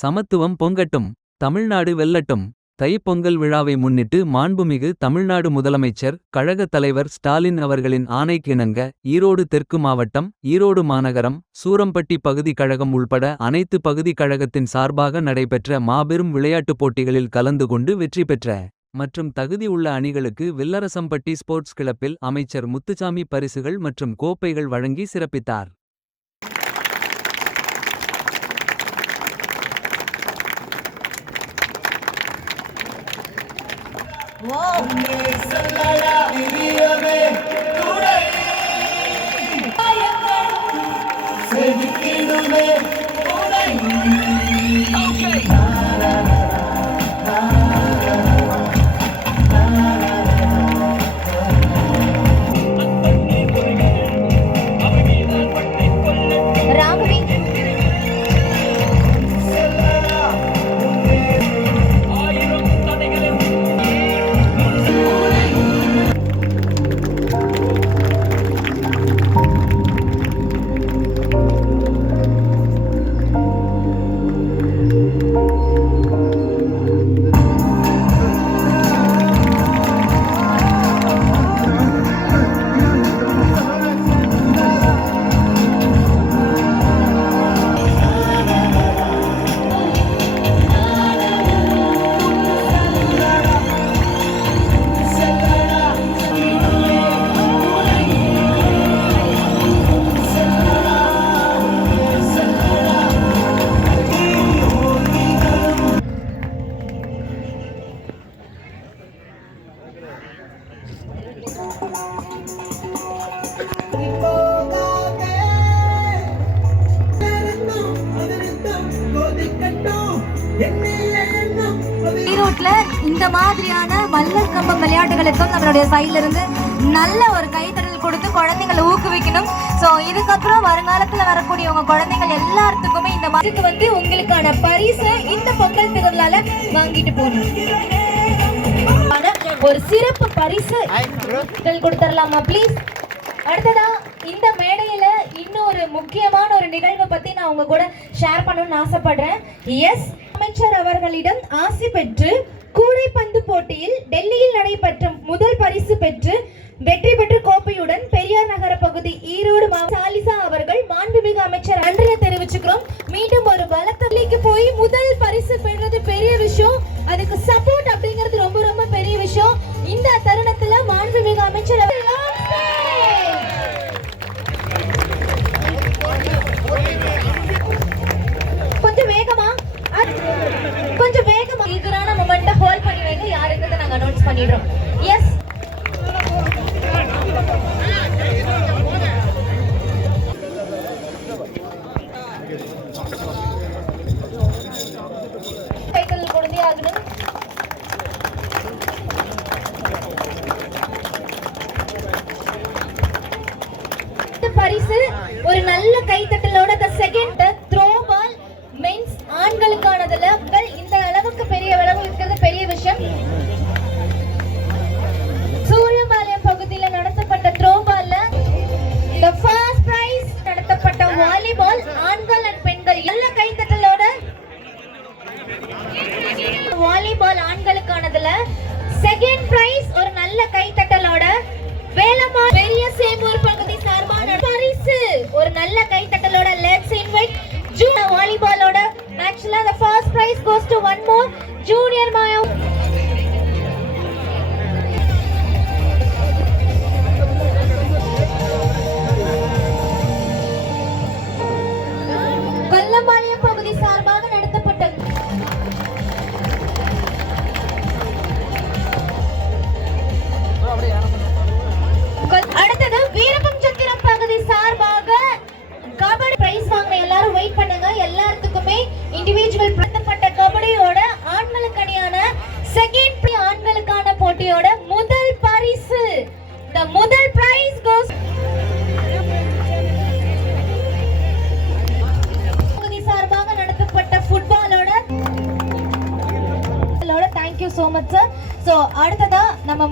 சமத்துவம் பொங்கட்டும். தமிழ்நாடு வெல்லட்டும். தைப்பொங்கல் விழாவை முன்னிட்டு மாண்புமிகு தமிழ்நாடு முதலமைச்சர் கழகத் தலைவர் ஸ்டாலின் அவர்களின் ஆணைக்கிணங்க ஈரோடு தெற்கு மாவட்டம் ஈரோடு மாநகரம் சூரம்பட்டி பகுதி கழகம் உள்பட அனைத்து பகுதி கழகத்தின் சார்பாக நடைபெற்ற மாபெரும் விளையாட்டுப் போட்டிகளில் கலந்து கொண்டு வெற்றி பெற்ற மற்றும் தகுதி உள்ள அணிகளுக்கு வில்லரசம்பட்டி ஸ்போர்ட்ஸ் கிளப்பில் அமைச்சர் முத்துசாமி பரிசுகள் மற்றும் கோப்பைகள் வழங்கி சிறப்பித்தார். ஈரோட்ல இந்த மாதிரியான மல்லர் கம்பம் விளையாட்டுகளுக்கும் நம்மளுடைய சைட்ல இருந்து நல்ல ஒரு கைத்தடல் கொடுத்து குழந்தைங்களை ஊக்குவிக்கணும். ஸோ இதுக்கப்புறம் வருங்காலத்துல வரக்கூடிய உங்க குழந்தைகள் எல்லாத்துக்குமே இந்த மாதிரி உங்களுக்கான பரிசை இந்த பொங்கல் திருவிழால வாங்கிட்டு போகணும். ஒரு சிறப்பு பரிசு கொடுத்துடலாமா ப்ளீஸ்? அடுத்ததா இந்த மேடையில இன்னொரு முக்கியமான ஒரு நிகழ்வை பத்தி நான் உங்க கூட ஷேர் பண்ணணும்னு ஆசைப்படுறேன். எஸ், அமைச்சர் அவர்களிடம் ஆசி பெற்று கூடைப்பந்து போட்டியில் டெல்லியில் நடைபெற்ற முதல் பரிசு பெற்று வெற்றி பெற்று கோப்பையுடன் பெரியார் நகர பகுதி ஈரோடு சாலிசா அவர்கள் மாண்புமிகு அமைச்சர் நன்றியை தெரிவிச்சுக்கிறோம். மீண்டும் ஒரு பலத்தள்ளிக்கு போய் முதல் பரிசு பெறுறது பெரிய விஷயம். அதுக்கு சப்போர்ட் அப்படிங்கிறது ரொம்ப ரொம்ப பெரிய விஷயம். இந்த தருணத்துல மாண்புமிகு அமைச்சர் கொஞ்சம் வேகமா ஈகரான மொமெண்ட்டை ஹோல்ட் பண்ணி வைங்க. யாருங்கிறத நாங்க அனௌன்ஸ் பண்ணிடுறோம். எஸ், கைத்தல் கொடுத்தே ஆகணும். பரிசு ஒரு நல்ல கைத்தட்டலோட செகண்ட் த்ரோ பால் மென்ஸ் ஆண்களுக்கானதுல இந்த அளவுக்கு பெரிய அளவு இருக்கிறது பெரிய விஷயம். சூரியபாளையம் பகுதியில் நடத்தப்பட்ட த்ரோ பால்ல the first prize நடத்தப்பட்ட வாலிபால் ஆண்கள் and பெண்கள் நல்ல கைத்தட்டலோட வாலிபால் ஆண்களுக்கானதுல செகண்ட் பிரைஸ் ஒரு நல்ல கைத்தட்டலோட வேலம்மா பெரிய சேமூர் பகுதி சார்பான பரிசு ஒரு நல்ல கைத்தட்டலோட லெட்ஸ் இன்வைட் junior வாலிபாலோட actually the first prize goes to one more junior Maya. Kollampalayam பகுதி சார்பாக நடத்தப்பட்ட அடுத்தது வீரப்பம் சத்திரம் பகுதி சார்பாக கபடி பிரைஸ் வாங்க எல்லாரும் வெயிட் பண்ணுங்க. எல்லாத்துக்குமே இண்டிவிஜுவல் நடத்தப்பட்ட கபடியோட ஆண்களுக்கான செகண்ட் ஆண்களுக்கான போட்டியோட முதல் பரிசு the முதல் பிரைஸ் goes பகுதி சார்பாக நடத்தப்பட்ட ஃபுட்பாலோட thank you so much sir. So அடுத்ததா நம்ம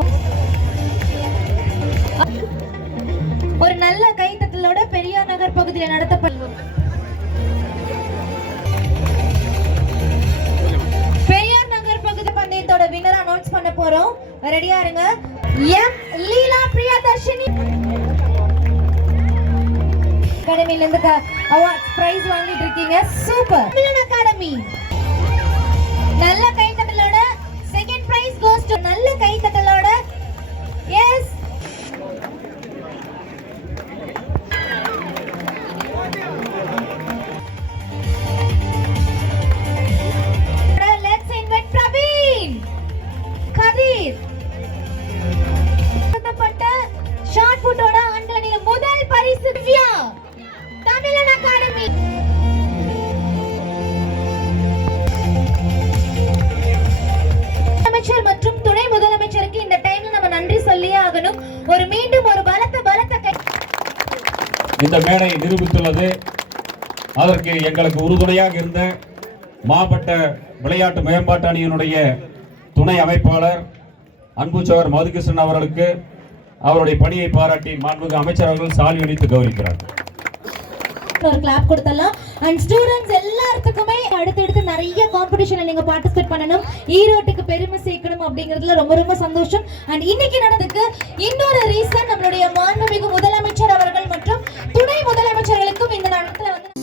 ஒரு நல்ல கைத்தட்டலோட பெரியார் நகர் பகுதியில் நடத்தப்பட்ட எம் லீலா பிரியதர்ஷினி அகாடமில இருந்து அவார்ட் பிரைஸ் வாங்கிட்டு இருக்கீங்க. சூப்பர். தமிழன் அகாடமி நல்ல கைத்தட்டலோட செகண்ட் பிரைஸ் கோஸ் டு நல்ல கைத்தட்டலோட yes let's invite Praveen Kathir short புட்டோட ஆண்கள் அணியில முதல் பரிசு திவ்யா தமிழன் அகாடமி. அமைச்சர் மற்றும் துணை முதலமைச்சருக்கு இந்த டைம்ல நம்ம நன்றி சொல்லியே ஆகணும். மீண்டும் ஒரு பலத்த கை இந்த மேடை நிரூபித்துள்ளது. அதற்கு எங்களுக்கு உறுதுணையாக இருந்த மாவட்ட விளையாட்டு மேம்பாட்டு அணியினுடைய துணை அமைப்பாளர் அன்புச்சவர் மதுகிருஷ்ணன் அவர்களுக்கு அவருடைய பணியை பாராட்டி மாண்புமிகு அமைச்சர் அவர்கள் சால்வை அளித்து கௌரவிக்கிறார். ஒரு கிளாப் கொடுத்தலாம். அண்ட் ஸ்டூடண்ட்ஸ் எல்லாத்துக்குமே அடுத்தடுத்து நிறைய காம்படிஷன்ல நீங்க பார்ட்டிசிபேட் பண்ணணும், ஈரோட்டுக்கு பெருமை சேர்க்கணும் அப்படிங்கிறதுல ரொம்ப ரொம்ப சந்தோஷம். அண்ட் இன்னைக்கு நடந்ததுக்கு இன்னொரு ரீசன் நம்மளுடைய மாண்புமிகு முதலமைச்சர் அவர்கள் மற்றும் துணை முதலமைச்சர்களுக்கும் இந்த நேரத்துல வந்து